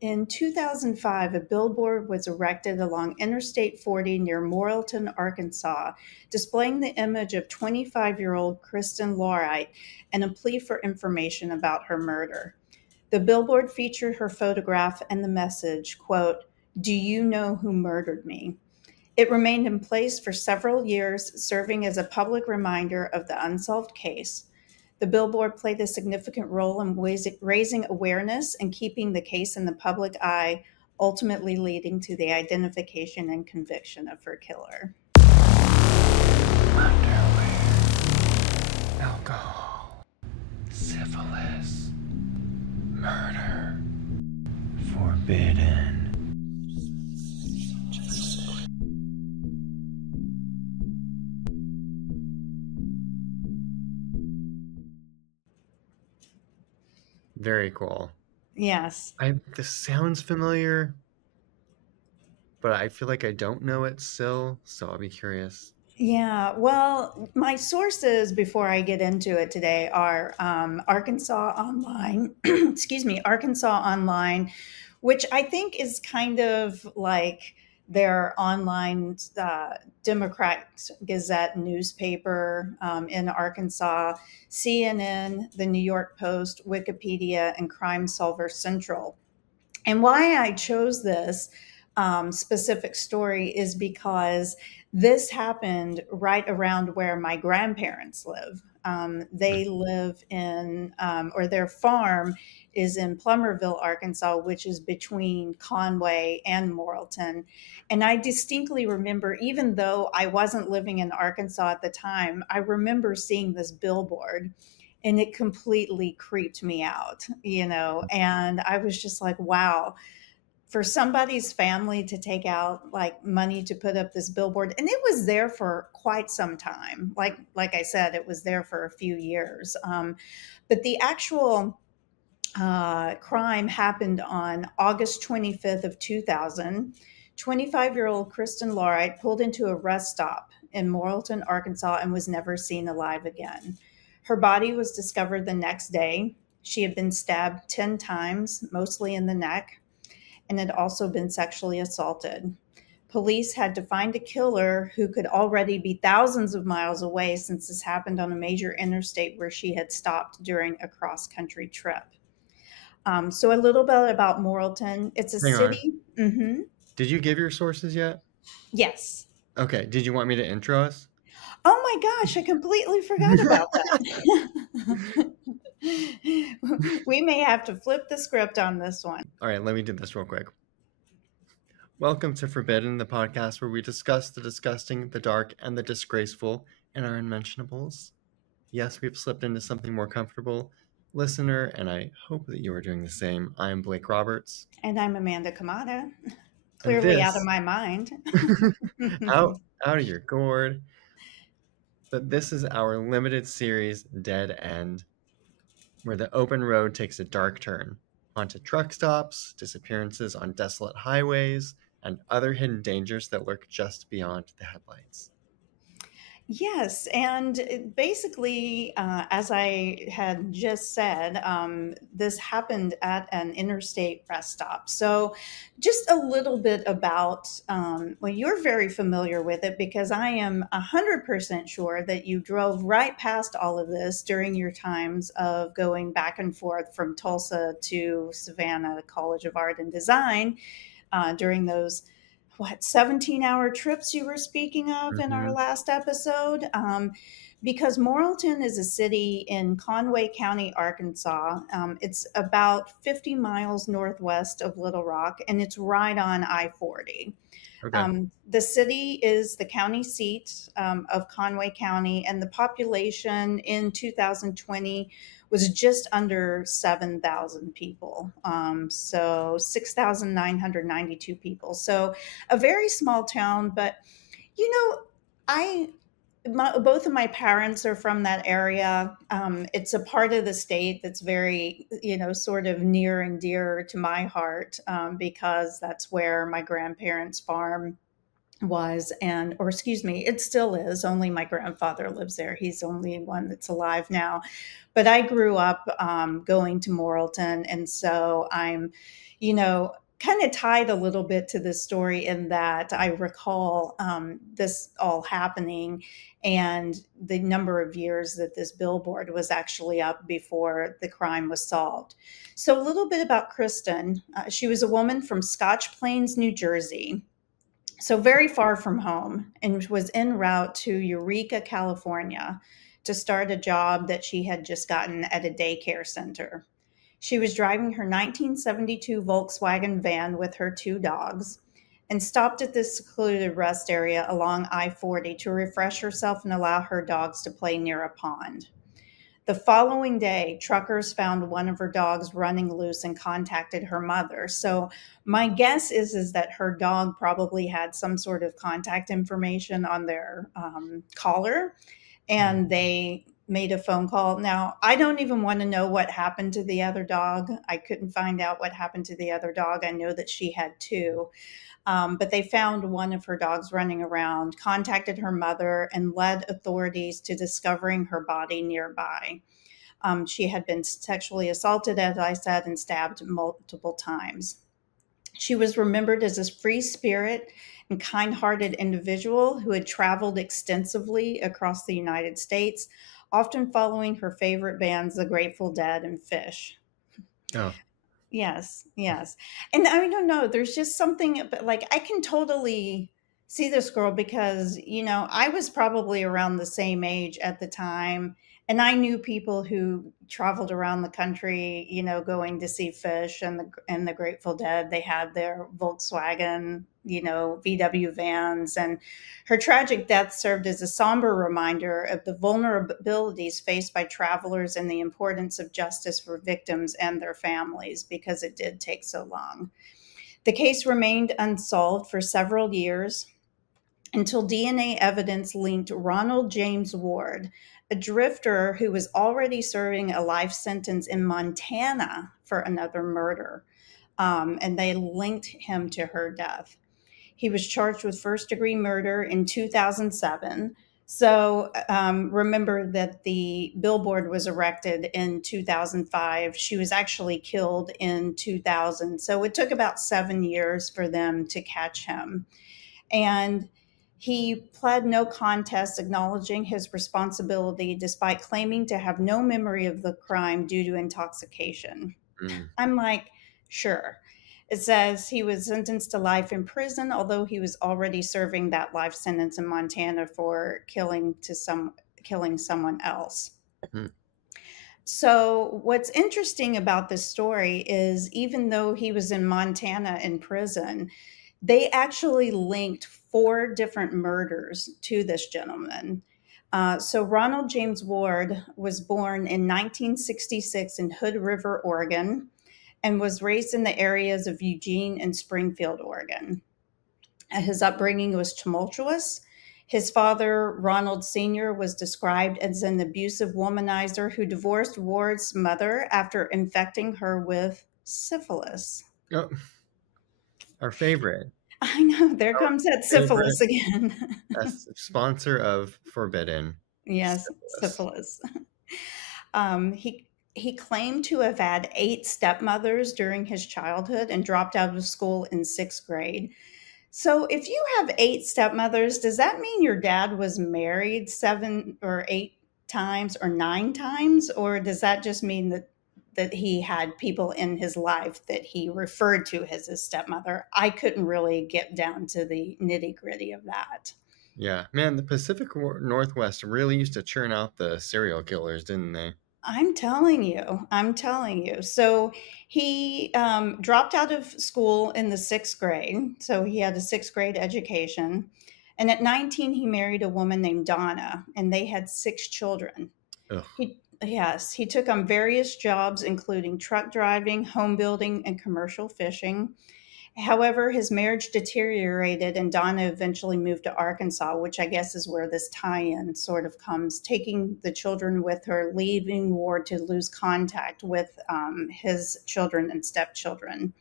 In 2005, a billboard was erected along Interstate 40 near Morrilton, Arkansas, displaying the image of 25-year-old Kristin Laurite and a plea for information about her murder. The billboard featured her photograph and the message, quote, "Do you know who murdered me?" It remained in place for several years, serving as a public reminder of the unsolved case. The billboard played a significant role in raising awareness and keeping the case in the public eye, ultimately leading to the identification and conviction of her killer. Underwear, alcohol, syphilis, murder, forbidden. Very cool. Yes. This sounds familiar, but I feel like I don't know it still, so I'll be curious. Yeah, well, my sources before I get into it today are Arkansas Online, excuse me, Arkansas Online, which I think is kind of like their online Democrat Gazette newspaper in Arkansas, CNN, the New York Post, Wikipedia, and Crime Solver Central. And why I chose this specific story is because this happened right around where my grandparents live. They live in, or their farm is in Plummerville, Arkansas, which is between Conway and Morrilton. And I distinctly remember, even though I wasn't living in Arkansas at the time, I remember seeing this billboard and it completely creeped me out, and I was just like, wow, for somebody's family to take out like money to put up this billboard, and it was there for quite some time. Like I said, it was there for a few years. But the actual crime happened on August 25th of 2000. 25-year-old Kristin Laurite pulled into a rest stop in Morrilton, Arkansas, and was never seen alive again. Her body was discovered the next day. She had been stabbed 10 times, mostly in the neck, and had also been sexually assaulted. Police had to find a killer who could already be thousands of miles away, since this happened on a major interstate where she had stopped during a cross-country trip. So a little bit about Morrilton. It's a Hang on. city. Mm-hmm. Did you give your sources yet? Yes. Okay, did you want me to intro us? Oh my gosh, I completely forgot about that. We may have to flip the script on this one. All right, let me do this real quick. Welcome to Forbidden, the podcast where we discuss the disgusting, the dark, and the disgraceful in our unmentionables. Yes, we've slipped into something more comfortable, listener, and I hope that you are doing the same. I am Blake Roberts. And I'm Amanda Kamada. Clearly out of my mind. out of your gourd. But this is our limited series, Dead End, where the open road takes a dark turn. Haunted truck stops, disappearances on desolate highways, and other hidden dangers that lurk just beyond the headlights. Yes, and basically, as I had just said, this happened at an interstate rest stop. So, just a little bit about, well, you're very familiar with it because I am 100% sure that you drove right past all of this during your times of going back and forth from Tulsa to Savannah College of Art and Design during those 17-hour trips you were speaking of in our last episode. Because Morrilton is a city in Conway County, Arkansas. It's about 50 miles northwest of Little Rock, and it's right on I-40. Okay. The city is the county seat of Conway County, and the population in 2020 was just under 7,000 people. So 6,992 people. So a very small town, but both of my parents are from that area. It's a part of the state that's very, sort of near and dear to my heart because that's where my grandparents' farm was, it still is. Only my grandfather lives there. He's the only one that's alive now. But I grew up going to Morrilton, and so I'm you know, kind of tied a little bit to this story in that I recall this all happening and the number of years that this billboard was actually up before the crime was solved. So, a little bit about Kristin. She was a woman from Scotch Plains, New Jersey, so very far from home, and was en route to Eureka, California to start a job that she had just gotten at a daycare center. She was driving her 1972 Volkswagen van with her two dogs and stopped at this secluded rest area along I 40 to refresh herself and allow her dogs to play near a pond. The following day, truckers found one of her dogs running loose and contacted her mother. So my guess is that her dog probably had some sort of contact information on their collar, Mm. and they made a phone call. Now, I don't even want to know what happened to the other dog. I couldn't find out what happened to the other dog. I know that she had two. But they found one of her dogs running around, contacted her mother, and led authorities to discovering her body nearby. She had been sexually assaulted, as I said, and stabbed multiple times. She was remembered as a free spirit and kind hearted individual who had traveled extensively across the United States, often following her favorite bands, the Grateful Dead and Fish. Oh, Yes, yes. And I don't know, there's just something like I can totally see this girl because, I was probably around the same age at the time, and I knew people who traveled around the country, going to see Fish and the Grateful Dead. They had their Volkswagen, VW vans, and her tragic death served as a somber reminder of the vulnerabilities faced by travelers and the importance of justice for victims and their families because it did take so long. The case remained unsolved for several years until DNA evidence linked Ronald James Ward, a drifter who was already serving a life sentence in Montana for another murder. And they linked him to her death. He was charged with first degree murder in 2007. So remember that the billboard was erected in 2005. She was actually killed in 2000. So it took about 7 years for them to catch him. And he pled no contest, acknowledging his responsibility despite claiming to have no memory of the crime due to intoxication. mm. I'm like, sure. It says he was sentenced to life in prison, although he was already serving that life sentence in Montana for killing someone else. Mm. So, what's interesting about this story is even though he was in Montana in prison, they actually linked four different murders to this gentleman. So, Ronald James Ward was born in 1966 in Hood River, Oregon, and was raised in the areas of Eugene and Springfield, Oregon. His upbringing was tumultuous. His father, Ronald Sr., was described as an abusive womanizer who divorced Ward's mother after infecting her with syphilis. Oh, our favorite. I know, there Our comes that favorite syphilis again. sponsor of Forbidden. Yes, syphilis. He claimed to have had 8 stepmothers during his childhood and dropped out of school in 6th grade. So, if you have 8 stepmothers, does that mean your dad was married 7 or 8 times or 9 times? Or does that just mean that he had people in his life that he referred to as his stepmother? I couldn't really get down to the nitty gritty of that. Yeah, man, the Pacific Northwest really used to churn out the serial killers, didn't they? I'm telling you, I'm telling you. So he dropped out of school in the 6th grade. So he had a 6th grade education. And at 19, he married a woman named Donna, and they had 6 children. Ugh. Yes, he took on various jobs, including truck driving, home building, and commercial fishing. However, his marriage deteriorated, and Donna eventually moved to Arkansas, which I guess is where this tie in sort of comes, taking the children with her, leaving Ward to lose contact with his children and stepchildren.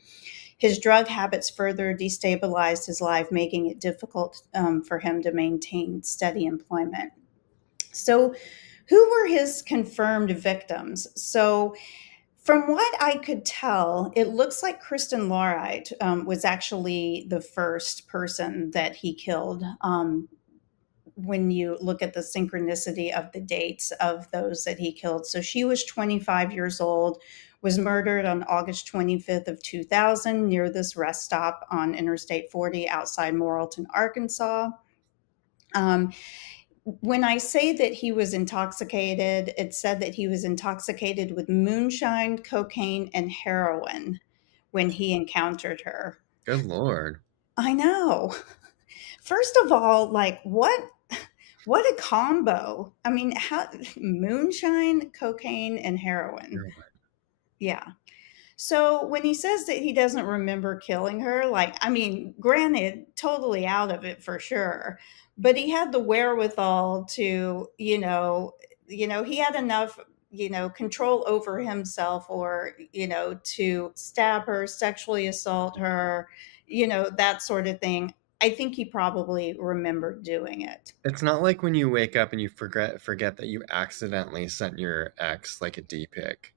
His drug habits further destabilized his life, making it difficult for him to maintain steady employment. So, who were his confirmed victims? So, From what I could tell, it looks like Kristin Laurite was actually the first person that he killed. When you look at the synchronicity of the dates of those that he killed. So she was 25 years old, was murdered on August 25th of 2000 near this rest stop on Interstate 40 outside Morrilton, Arkansas. Um, when I say that he was intoxicated, it said that he was intoxicated with moonshine, cocaine, and heroin when he encountered her. Good Lord. I know. First of all, like what a combo. I mean, how moonshine, cocaine, and heroin. Yeah. So when he says that he doesn't remember killing her, like, I mean, granted, totally out of it for sure, but he had the wherewithal to, he had enough, control over himself or, to stab her, sexually assault her, that sort of thing. I think he probably remembered doing it. It's not like when you wake up and you forget that you accidentally sent your ex like a D pic.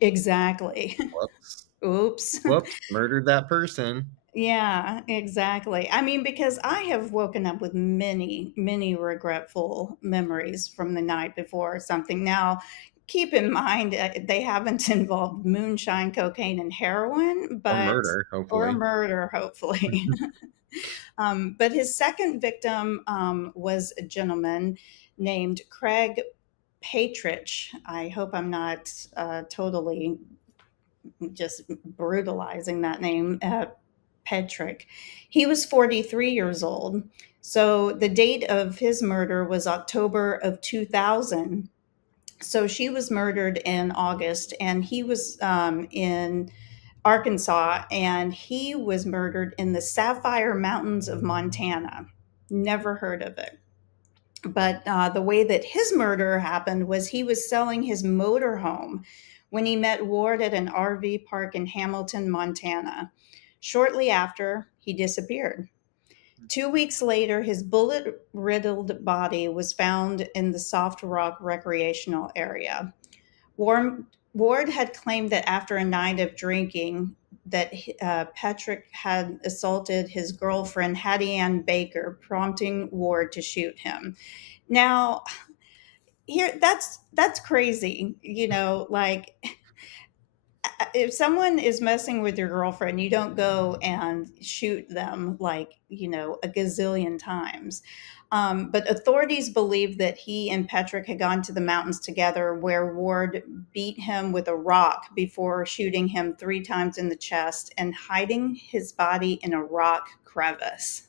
Exactly. Whoops. Oops. Whoops. Murdered that person. Yeah, exactly. I mean, because I have woken up with many, many regretful memories from the night before or something. Now, keep in mind, they haven't involved moonshine, cocaine, and heroin, Or but murder, or hopefully. murder, hopefully. But his second victim was a gentleman named Craig Patridge. I hope I'm not totally just brutalizing that name, Petrick. He was 43 years old. So the date of his murder was October of 2000. So she was murdered in August, and he was in Arkansas, and he was murdered in the Sapphire Mountains of Montana. Never heard of it. But the way that his murder happened was he was selling his motorhome when he met Ward at an RV park in Hamilton, Montana. Shortly after, he disappeared. 2 weeks later, his bullet riddled body was found in the Soft Rock recreational area. Ward had claimed that after a night of drinking, that Patrick had assaulted his girlfriend Hattie Ann Baker, prompting Ward to shoot him. Now, here that's crazy, like if someone is messing with your girlfriend, you don't go and shoot them like, a gazillion times. But authorities believe that he and Petrick had gone to the mountains together, where Ward beat him with a rock before shooting him 3 times in the chest and hiding his body in a rock crevice.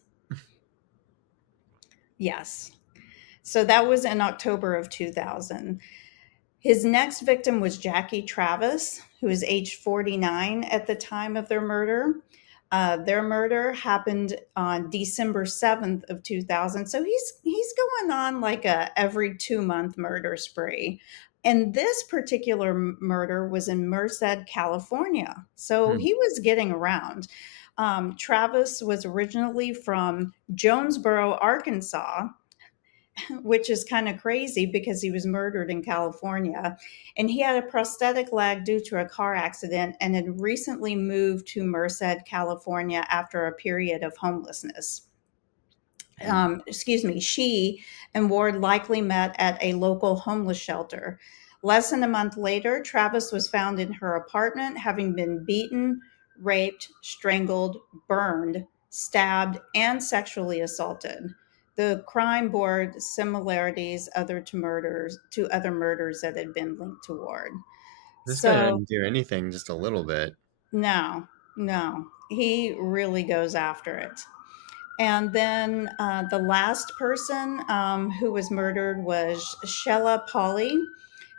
Yes. So that was in October of 2000. His next victim was Jackie Travis, who was age 49 at the time of their murder. Their murder happened on December 7th of 2000. So he's going on like a every 2 month murder spree. And this particular murder was in Merced, California. So he was getting around. Travis was originally from Jonesboro, Arkansas, which is kind of crazy because he was murdered in California. And he had a prosthetic leg due to a car accident and had recently moved to Merced, California after a period of homelessness. She and Ward likely met at a local homeless shelter. Less than a month later, Travis was found in her apartment, having been beaten, raped, strangled, burned, stabbed, and sexually assaulted. The crime bore similarities to other murders that had been linked to Ward. This guy So didn't do anything, just a little bit. no, no, he really goes after it. And then the last person who was murdered was Shella Polly,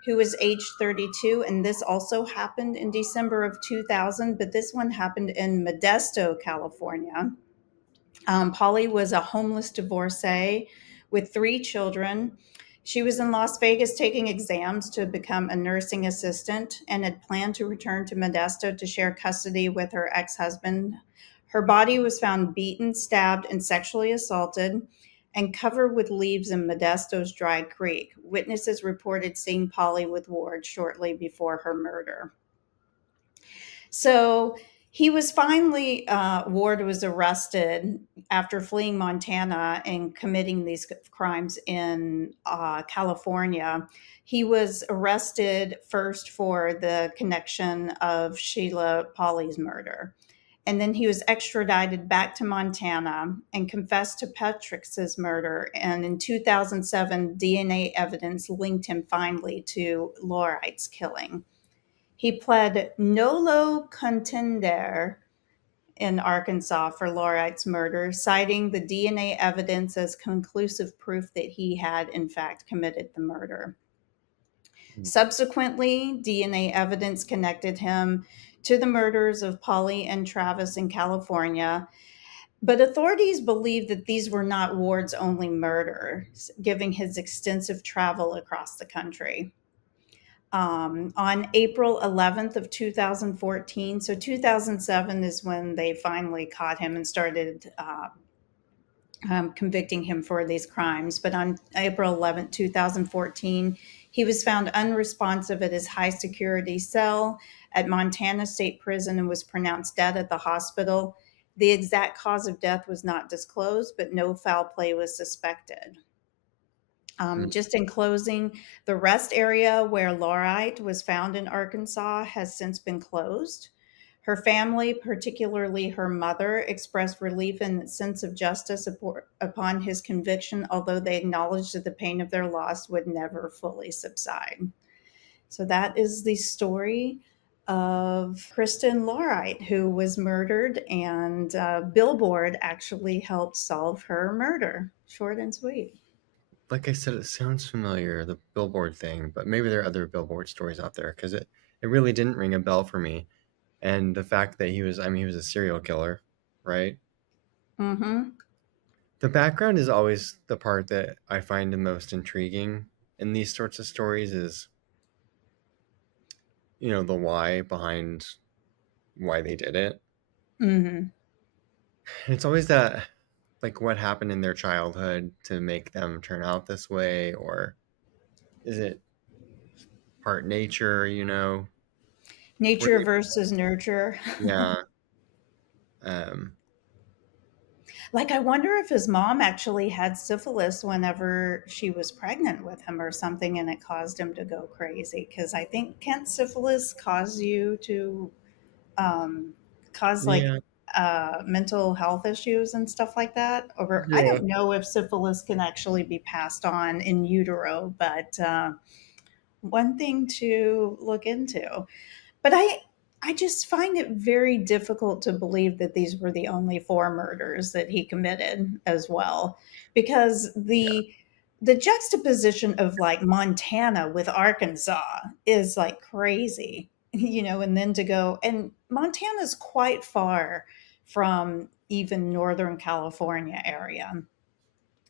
who was age 32. And this also happened in December of 2000, but this one happened in Modesto, California. Polly was a homeless divorcee with 3 children. She was in Las Vegas taking exams to become a nursing assistant and had planned to return to Modesto to share custody with her ex husband. Her body was found beaten, stabbed, and sexually assaulted and covered with leaves in Modesto's Dry Creek. Witnesses reported seeing Polly with Ward shortly before her murder. So he was finally, Ward was arrested after fleeing Montana and committing these crimes in California. He was arrested first for the connection of Sheila Polly's murder. And then he was extradited back to Montana and confessed to Petrix's murder. And in 2007, DNA evidence linked him finally to Laurite's killing. He pled nolo contendere in Arkansas for Laurite's murder, citing the DNA evidence as conclusive proof that he had, in fact, committed the murder. Subsequently, DNA evidence connected him to the murders of Polly and Travis in California, but authorities believe that these were not Ward's only murders, given his extensive travel across the country. On April 11th of 2014, so 2007 is when they finally caught him and started convicting him for these crimes. But on April 11th, 2014, he was found unresponsive at his high security cell at Montana State Prison and was pronounced dead at the hospital. The exact cause of death was not disclosed, but no foul play was suspected. Just in closing, the rest area where Laurite was found in Arkansas has since been closed. Her family, particularly her mother, expressed relief and a sense of justice upon his conviction, although they acknowledged that the pain of their loss would never fully subside. So that is the story of Kristin Laurite, who was murdered, and Billboard actually helped solve her murder. Short and sweet. Like I said, it sounds familiar, the Billboard thing, but maybe there are other Billboard stories out there because it really didn't ring a bell for me. And the fact that he was a serial killer, right? Mm-hmm. The background is always the part that I find the most intriguing in these sorts of stories is, the why behind why they did it. Mm-hmm. And it's always that, like, what happened in their childhood to make them turn out this way, or is it part nature, Were Nature they, versus nurture. yeah. Um, Like, I wonder if his mom actually had syphilis whenever she was pregnant with him or something, and it caused him to go crazy. Because I think, can't syphilis cause you to cause like yeah, mental health issues and stuff like that? Or I yeah, don't know if syphilis can actually be passed on in utero, but one thing to look into. But I just find it very difficult to believe that these were the only four murders that he committed as well, because yeah, the juxtaposition of like Montana with Arkansas is like crazy, and then to go, and Montana's quite far from even Northern California area.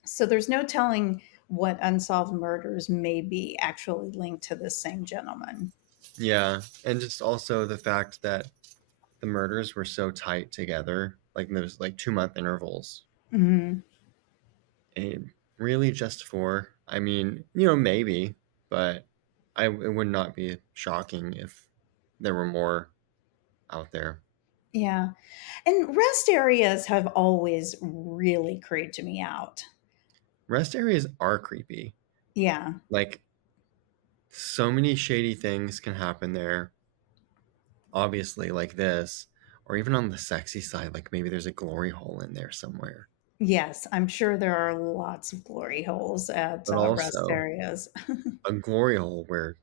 So there's no telling what unsolved murders may be actually linked to this same gentleman. yeah. And just also the fact that the murders were so tight together, like those like 2 month intervals. Mhm. And really just four. I mean, maybe, but it would not be shocking if there were more out there. Yeah. And rest areas have always really creeped me out. Rest areas are creepy. Yeah. Like, so many shady things can happen there. Obviously, like this, or even on the sexy side, like maybe there's a glory hole in there somewhere. Yes, I'm sure there are lots of glory holes at But rest also areas. a glory hole where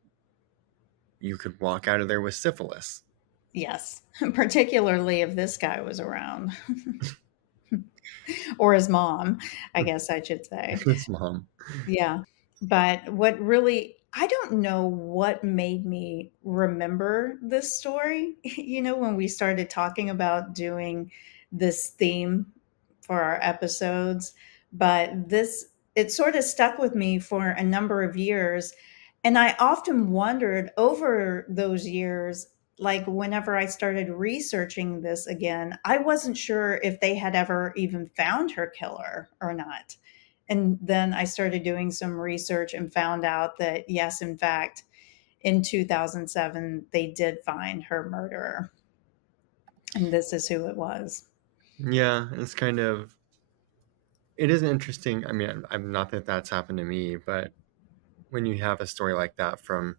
you could walk out of there with syphilis. Yes, particularly if this guy was around, or his mom, I guess I should say. His mom. Yeah. But what really, I don't know what made me remember this story, when we started talking about doing this theme for our episodes, but it sort of stuck with me for a number of years. And I often wondered over those years, like whenever I started researching this again, I wasn't sure if they had ever even found her killer or not. And then I started doing some research and found out that, yes, in fact, in 2007, they did find her murderer. And this is who it was. Yeah, it's kind of it is interesting. I mean, I'm not that that's happened to me, but when you have a story like that from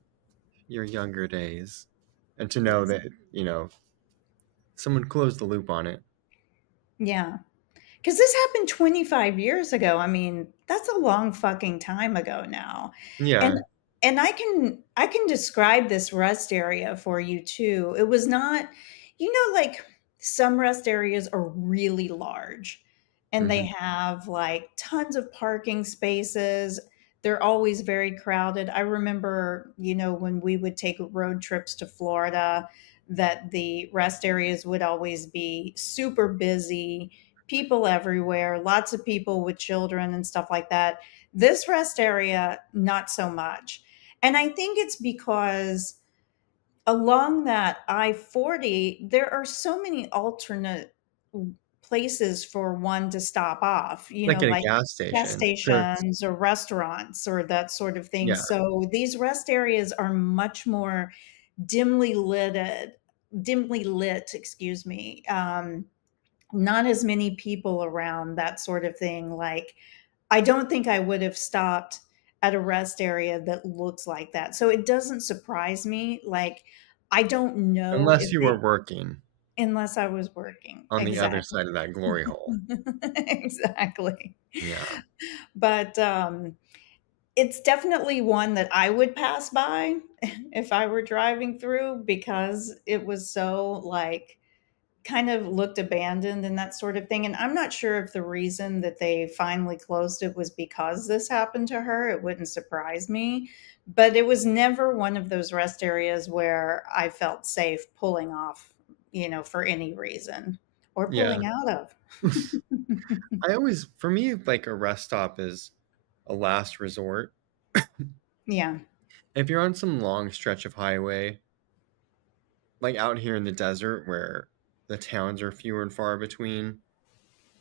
your younger days, and to know that someone closed the loop on it. Yeah. Because this happened 25 years ago. I mean, that's a long fucking time ago now. And Yeah. I can describe this rest area for you too. It was not, like some rest areas are really large and they Hmm. have like tons of parking spaces. They're always very crowded. I remember, when we would take road trips to Florida, that the rest areas would always be super busy, people everywhere, lots of people with children and stuff like that. This rest area, not so much. And I think it's because along that I-40, there are so many alternate places for one to stop off, Like at a like gas gas station. So it's stations or restaurants or that sort of thing. yeah. So these rest areas are much more dimly lit, excuse me. Not as many people around, that sort of thing. Like, I don't think I would have stopped at a rest area that looks like that. So it doesn't surprise me. Like, I don't know Unless if you were they, working unless I was working. on the other Exactly. side of that glory hole. Exactly. Yeah. But it's definitely one that I would pass by if I were driving through because it was so like kind of looked abandoned and that sort of thing. And I'm not sure if the reason that they finally closed it was because this happened to her. It wouldn't surprise me. But it was never one of those rest areas where I felt safe pulling off, for any reason or Yeah. pulling out of. For me, like a rest stop is a last resort. Yeah. If you're on some long stretch of highway, like out here in the desert where the towns are fewer and far between,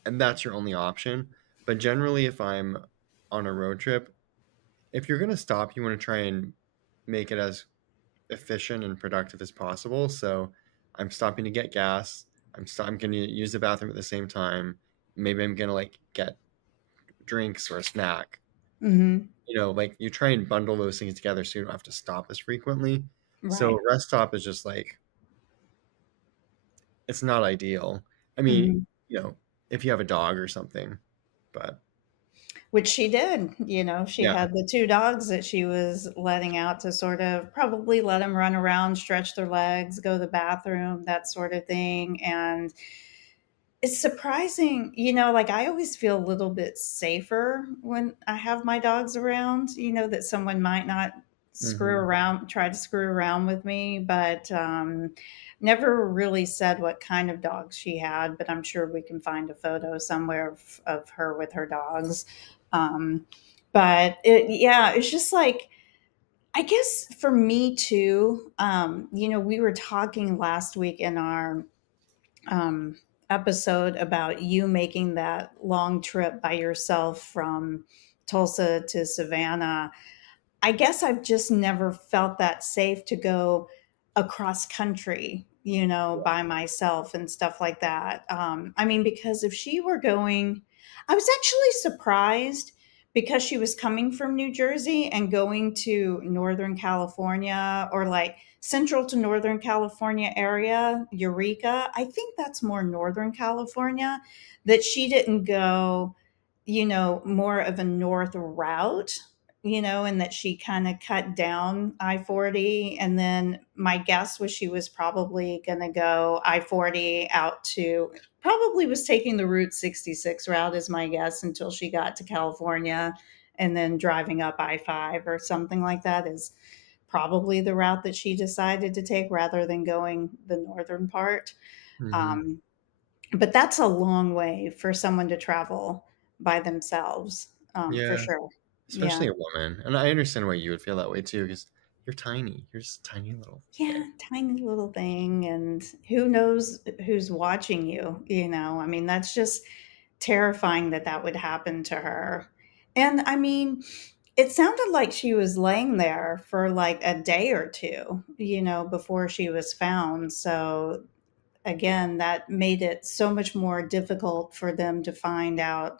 and that's your only option. But generally, if I'm on a road trip, if you're going to stop, you want to try and make it as efficient and productive as possible. So I'm stopping to get gas. I'm going to use the bathroom at the same time. Maybe I'm going to like get drinks or a snack. Hmm. Like you try and bundle those things together so you don't have to stop as frequently. So Right. rest stop is just like it's not ideal. I mean, Hmm. you know, if you have a dog or something, but Which she did. She yeah. had the two dogs that she was letting out to sort of probably let them run around, stretch their legs, go to the bathroom, that sort of thing. And it's surprising, like I always feel a little bit safer when I have my dogs around, that someone might not Hmm. try to screw around with me, but never really said what kind of dogs she had, but I'm sure we can find a photo somewhere of her with her dogs. Um, but yeah, it's just like, I guess for me too, we were talking last week in our um, episode about you making that long trip by yourself from Tulsa to Savannah. I guess I've just never felt that safe to go across country, by myself and stuff like that. I mean, because if she were going, I was actually surprised because she was coming from New Jersey and going to Northern California or like Central to Northern California area, Eureka. I think that's more Northern California, that she didn't go, more of a north route, and that she kind of cut down I-40. And then my guess was she was probably going to go I-40 out to, probably was taking the Route 66 route, is my guess, until she got to California. And then driving up I-5 or something like that is probably the route that she decided to take rather than going the northern part. Hmm. Um, but that's a long way for someone to travel by themselves, for Yeah, sure. Yeah. especially a woman. And I understand why you would feel that way too, because you're tiny. You're just a tiny little Yeah, thing. tiny little thing. And who knows who's watching you? I mean, that's just terrifying that that would happen to her. And I mean, it sounded like she was laying there for like a day or two, before she was found. So again, that made it so much more difficult for them to find out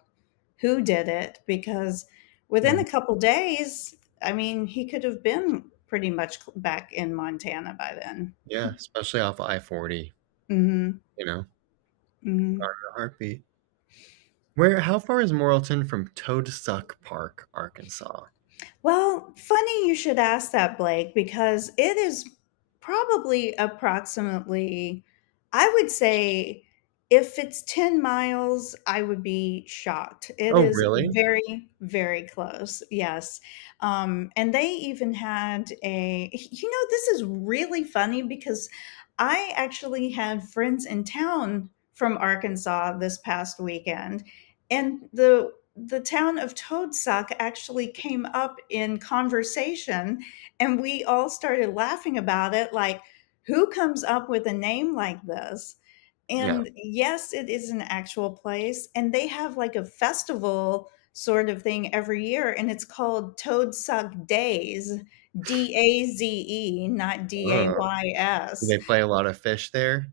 who did it, because within Mm. a couple days, I mean, he could have been pretty much back in Montana by then. Yeah, especially off I-40, Hmm. you know, Hmm. not in a heartbeat. How far is Morrilton from Toadsuck Park, Arkansas? Well, funny you should ask that, Blake, because it is probably approximately, I would say, if it's 10 miles, I would be shocked. It Oh, is really? very, very close. Yes. And they even had this is really funny because I actually had friends in town from Arkansas this past weekend, and the town of Toadsuck actually came up in conversation, and we all started laughing about it, like, who comes up with a name like this? Yeah. And yes, it is an actual place, and they have like a festival sort of thing every year, and it's called Toadsuck Days, Daze, not Oh, do Days. they play a lot of fish there?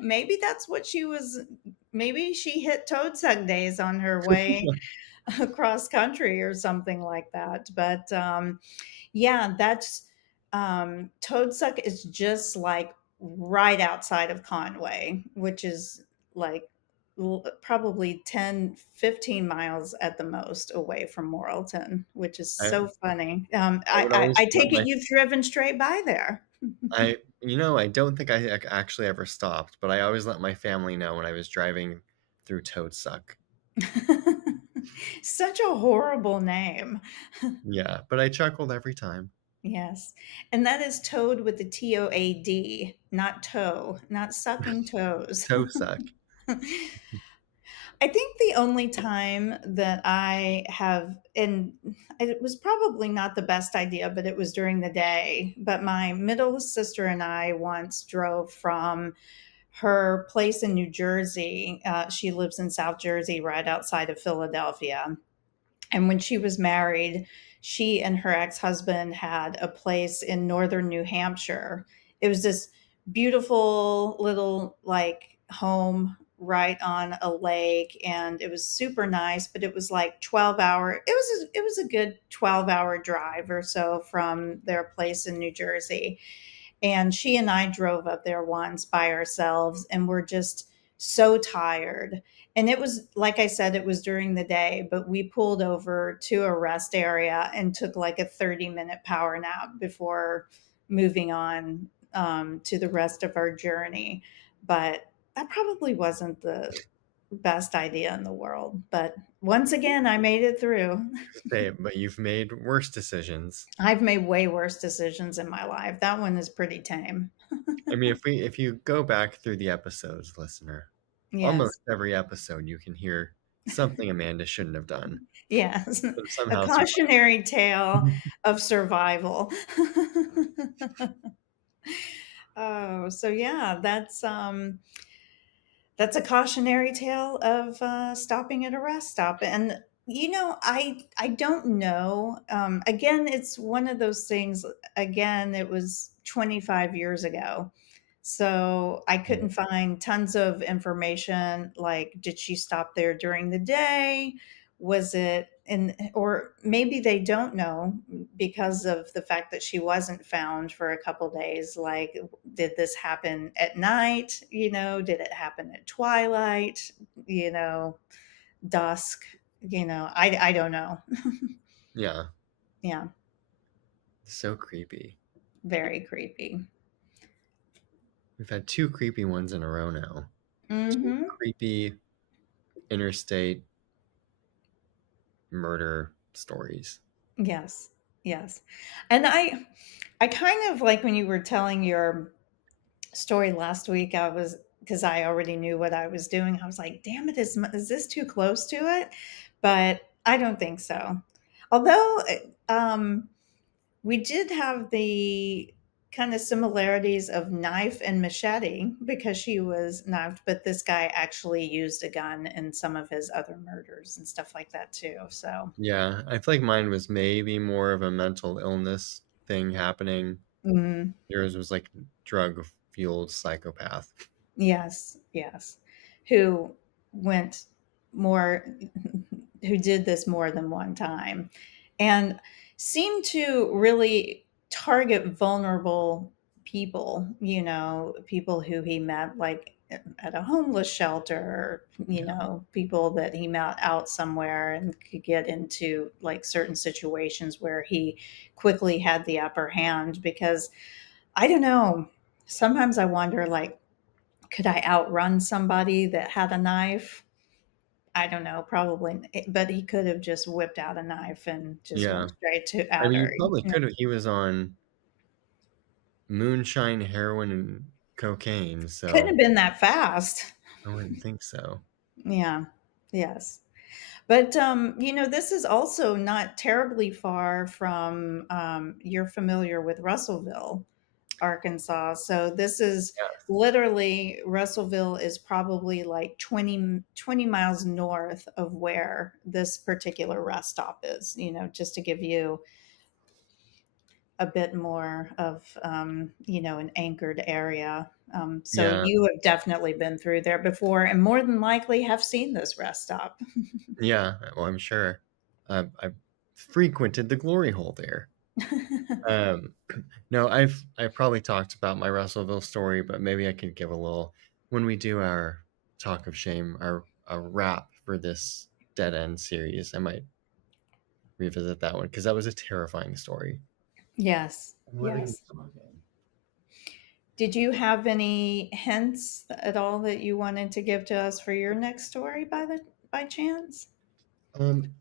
Maybe that's what she was. Maybe she hit Toadsuck Days on her way across country or something like that. But yeah, that's Toadsuck is just like right outside of Conway, which is like probably 10, 15 miles at the most away from Morrilton, which is I so funny. I would always I let take it my you've driven straight by there. I don't think I actually ever stopped, but I always let my family know when I was driving through Toadsuck. Such a horrible name. Yeah, but I chuckled every time. Yes. And that is toad with the TOAD, not toe, not sucking toes. Toadsuck. I think the only time that I have, and it was probably not the best idea, but it was during the day. But my middle sister and I once drove from her place in New Jersey. She lives in South Jersey, right outside of Philadelphia. And when she was married, she and her ex husband had a place in northern New Hampshire. It was this beautiful little like home right on a lake, and it was super nice, but it was like 12-hour. It was a good 12-hour drive or so from their place in New Jersey. And she and I drove up there once by ourselves, and we're just so tired. And it was, like I said, it was during the day, but we pulled over to a rest area and took like a 30-minute power nap before moving on to the rest of our journey. But that probably wasn't the best idea in the world. But once again, I made it through. Say, but you've made worse decisions. I've made way worse decisions in my life. That one is pretty tame. I mean, if you go back through the episodes, listener, Yes. almost every episode you can hear something Amanda shouldn't have done, Yes, but a somehow survived. cautionary tale of survival. Oh, so yeah, that's a cautionary tale of stopping at a rest stop. And I don't know. Again, it's one of those things. Again, it was 25 years ago, so I couldn't find tons of information. Like, did she stop there during the day? Was it in, or maybe they don't know because of the fact that she wasn't found for a couple days. Like, did this happen at night? Did it happen at twilight? You know, dusk? I don't know. Yeah, Yeah, so creepy. very creepy. We've had two creepy ones in a row now. Two Mm-hmm. creepy interstate murder stories. Yes, yes. And I kind of like when you were telling your story last week, I was, because I already knew what I was doing. I was like, damn it, is this too close to it? But I don't think so. Although we did have the kind of similarities of knife and machete because she was knifed, but this guy actually used a gun in some of his other murders and stuff like that too. So, Yeah, I feel like mine was maybe more of a mental illness thing happening. mm, Yours was like drug fueled psychopath. Yes, yes. Who went more, who did this more than one time and seemed to really target vulnerable people, people who he met like at a homeless shelter, Yeah. people that he met out somewhere and could get into like certain situations where he quickly had the upper hand because I don't know. Sometimes I wonder, like, could I outrun somebody that had a knife? I don't know, probably, but he could have just whipped out a knife and just Yeah. went straight to I at mean, her. you probably could have. He was on moonshine, heroin, and cocaine, Couldn't so have been that fast. I wouldn't think so. Yeah. Yes. But this is also not terribly far from you're familiar with Russellville, Arkansas. So this is Yeah. literally Russellville is probably like 20 miles north of where this particular rest stop is, just to give you a bit more of, an anchored area. So Yeah. you have definitely been through there before and more than likely have seen this rest stop. Yeah. Well, I'm sure. I've frequented the glory hole there. Um, no, I've probably talked about my Russellville story, but maybe I could give a little when we do our talk of shame, our wrap for this dead end series. I might revisit that one because that was a terrifying story. Yes. I'm living Yes. talking. Did you have any hints at all that you wanted to give to us for your next story by chance? Um,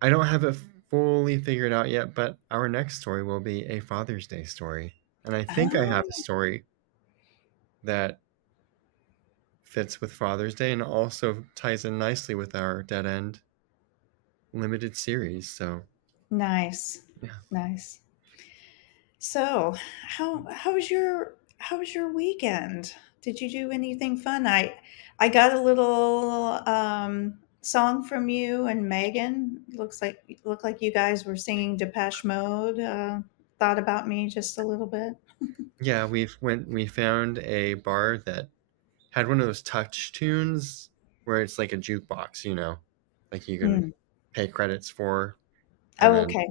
I don't have it fully figured out yet, but our next story will be a Father's Day story. And I think I have a Oh, story that fits with Father's Day and also ties in nicely with our Dead End limited series. So, nice. yeah. Nice. So, how was your weekend? Did you do anything fun? I got a little song from you and Megan. Looked like you guys were singing Depeche Mode. Thought about me just a little bit. Yeah, we found a bar that had one of those touch tunes where it's like a jukebox, like you can Mm. pay credits for. And Oh, then okay.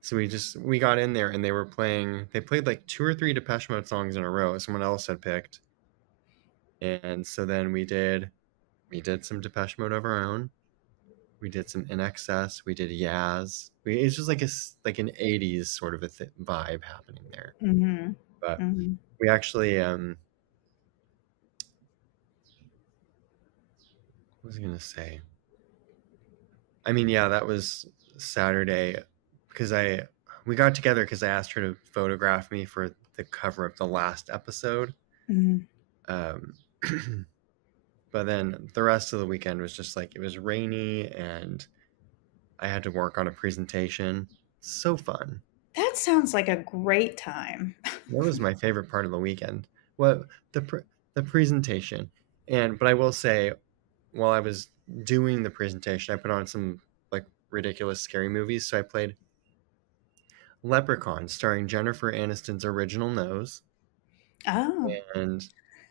so we got in there and they played like two or three Depeche Mode songs in a row. Someone else had picked. And so then we did some Depeche Mode of our own. We did some In Excess. We did Yaz. It's just like like an '80s sort of vibe happening there. Mhm. But Mhm. we actually what was I gonna say? I mean, yeah, that was Saturday because I we got together because I asked her to photograph me for the cover of the last episode. Mhm. Um, but then the rest of the weekend was just like it was rainy and I had to work on a presentation. So fun. That sounds like a great time. That was my favorite part of the weekend. What the presentation, but I will say, while I was doing the presentation, I put on some like ridiculous scary movies. So I played Leprechaun, starring Jennifer Aniston's original nose, Oh. and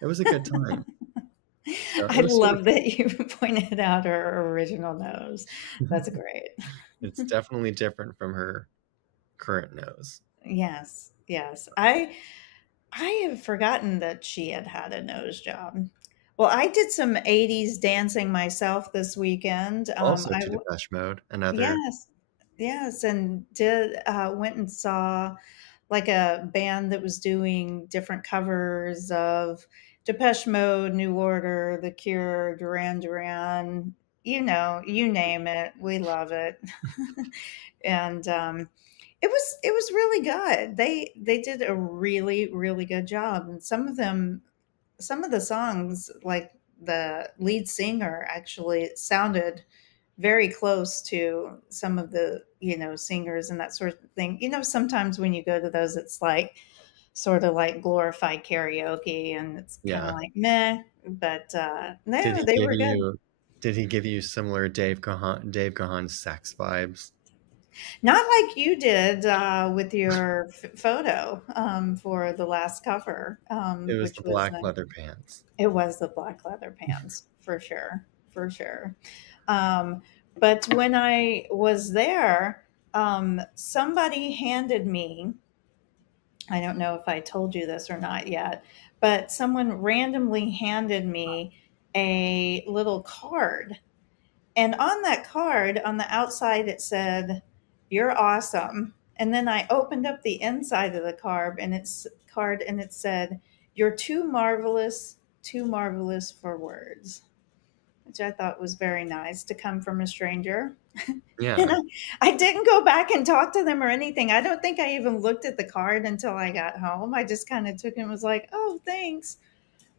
it was a good time. So it I was sort of love that you pointed out her original nose. That's great. it's definitely different from her current nose. Yes, yes. I have forgotten that she had had a nose job. Well, I did some 80s dancing myself this weekend. Also to Depeche Mode, another Yes, yes, and did went and saw like a band that was doing different covers of Depeche Mode, New Order, The Cure, Duran Duran, you name it. We love it. And it was really good. They did a really really good job, and some of the songs, like the lead singer, actually sounded very close to some of the singers and that sort of thing. Sometimes when you go to those, it's like sort of like glorified karaoke, and it's kind of yeah. like meh. But Did no, he they give were good. you did he give you similar Dave Gahan sex vibes? Not like you did with your photo for the last cover, It was the which was black leather pants. it was the black leather pants for sure, for sure. Um, but when I was there, somebody handed me, I don't know if I told you this or not yet, but someone randomly handed me a little card. And on that card, on the outside, it said, "You're awesome." And then I opened up the inside of the card and it said, "You're too marvelous for words," which I thought was very nice to come from a stranger. And Yeah. I didn't go back and talk to them or anything. I don't think I even looked at the card until I got home. I just kind of took it and was like, "Oh, thanks."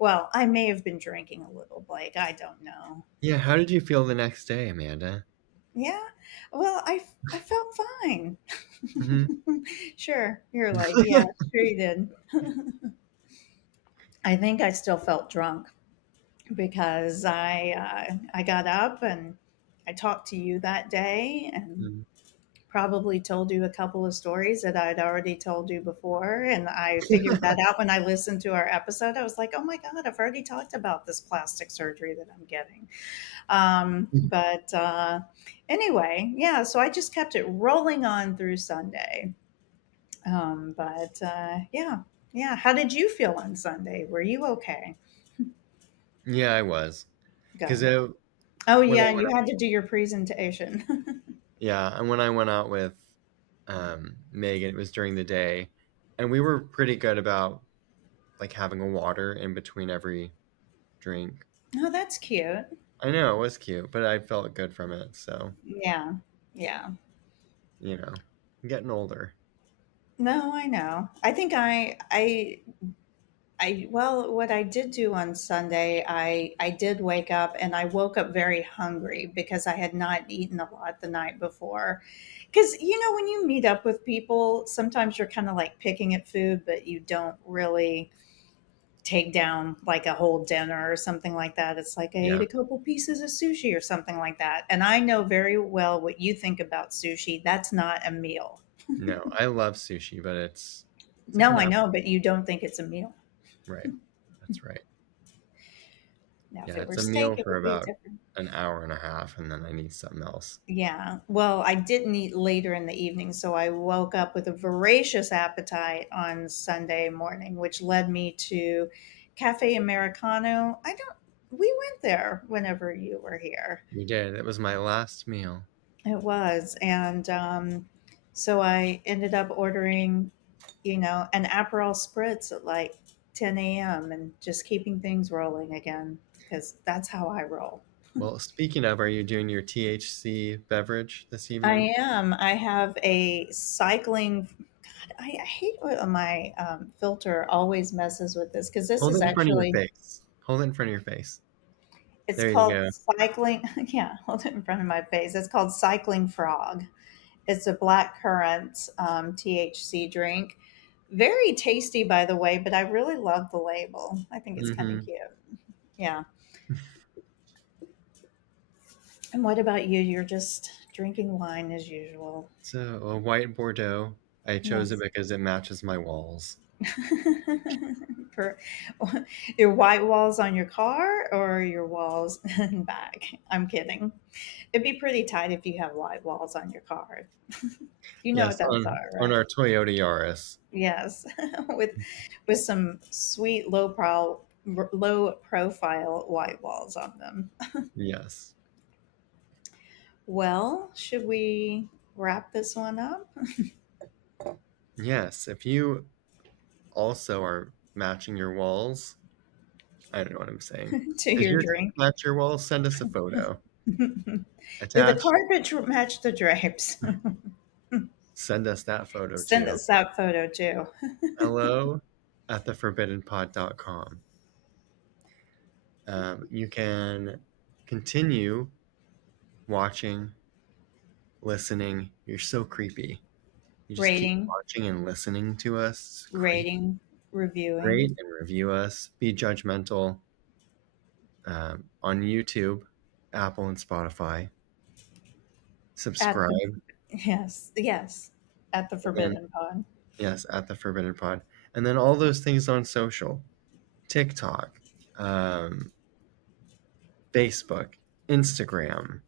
Well, I may have been drinking a little, Blake. I don't know. Yeah, how did you feel the next day, Amanda? Yeah. Well, I felt fine. Hmm. Sure. You're like, yeah, sure you did. I think I still felt drunk because I got up and I talked to you that day and probably told you a couple of stories that I'd already told you before. And I figured that out when I listened to our episode. I was like, oh my God, I've already talked about this plastic surgery that I'm getting. But anyway, yeah, so I just kept it rolling on through Sunday. Yeah, yeah. How did you feel on Sunday? Were you okay? Yeah, I was. Because Good. Oh, when I yeah, went you had to do your presentation. yeah, and when I went out with Megan, it was during the day, and we were pretty good about like having a water in between every drink. Oh, that's cute. I know it was cute, but I felt good from it. So, Yeah, yeah. I'm getting older. No, I know. I think well, what I did do on Sunday, I did wake up and I woke up very hungry because I had not eaten a lot the night before. Because, when you meet up with people, sometimes you're kind of like picking at food, but you don't really take down like a whole dinner or something like that. It's like I ate Yeah. a couple pieces of sushi or something like that. And I know very well what you think about sushi. That's not a meal. No, I love sushi, but it's like No, an I hour. know, but you don't think it's a meal. Right. That's right. Now, if Yeah, it it's were a steak, meal it for would be about different. an hour and a half, and then I need something else. Yeah. Well, I didn't eat later in the evening, so I woke up with a voracious appetite on Sunday morning, which led me to Cafe Americano. We went there whenever you were here. We did. It was my last meal. It was. And so I ended up ordering, an Aperol Spritz at like 10 a.m. and just keeping things rolling again because that's how I roll. Well, speaking of, are you doing your THC beverage this evening? I am. I have a cycling. God, I hate when my filter always messes with this because this Hold is it in front of your actually, face. Hold it in front of your face. it's There you called go. cycling. Yeah, hold it in front of my face. It's called Cycling Frog. It's a black currant THC drink. Very tasty, by the way, but I really love the label. I think it's kind of Mm-hmm. cute. Yeah. And what about you? You're just drinking wine as usual. So a white Bordeaux. I chose it Nice. because it matches my walls. For your white walls on your car or your walls in back? I'm kidding. It'd be pretty tight if you have white walls on your car. You know what Yes, those on are, on right? our Toyota Yaris. Yes, with with some sweet low profile white walls on them. Yes. Well, should we wrap this one up? Yes. If you also are matching your walls, I don't know what I'm saying. To Does your your drink? match your walls? Send us a photo. Did the Attach. carpet match the drapes? Send us that photo Send too. us that photo too. Hello at theforbiddenpod.com. You can continue watching, listening. You're so creepy. You just keep Rating, watching and listening to us. It's creepy. rating, reviewing. Rate and review us. Be judgmental on YouTube, Apple, and Spotify. At the Subscribe. Yes, yes, at the And then, Forbidden Pond. yes, at the Forbidden Pod. And then all those things on social, TikTok, um, Facebook, Instagram,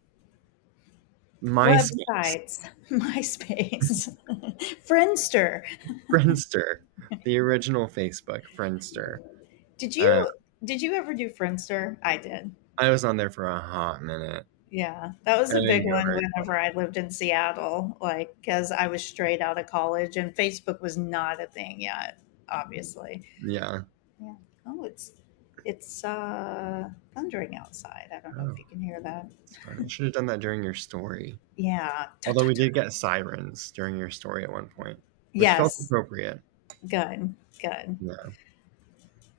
MySpace, Websites, MySpace, Friendster. Friendster, the original Facebook, Friendster. Did Uh, you did you ever do Friendster? I did. I was on there for a hot minute. Yeah, that was I a didn't big go one very whenever I lived in Seattle, like because I was straight out of college and Facebook was not a thing yet, obviously. Yeah. Yeah. Oh, it's thundering outside. I don't know Oh, if you can hear that. it's fun. I should have done that during your story. Yeah. Tut, Although tut, we tut. did get sirens during your story at one point, which felt Yes. appropriate. Good. Good. Yeah.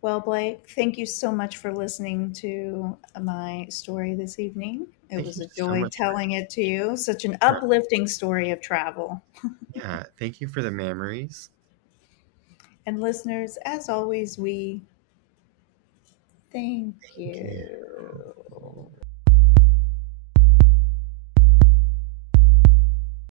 Well, Blake, thank you so much for listening to my story this evening. It Thank was you a so joy much telling it to you. Such an for, uplifting story of travel. yeah, thank you for the memories. And listeners, as always, we thank Thank you. you.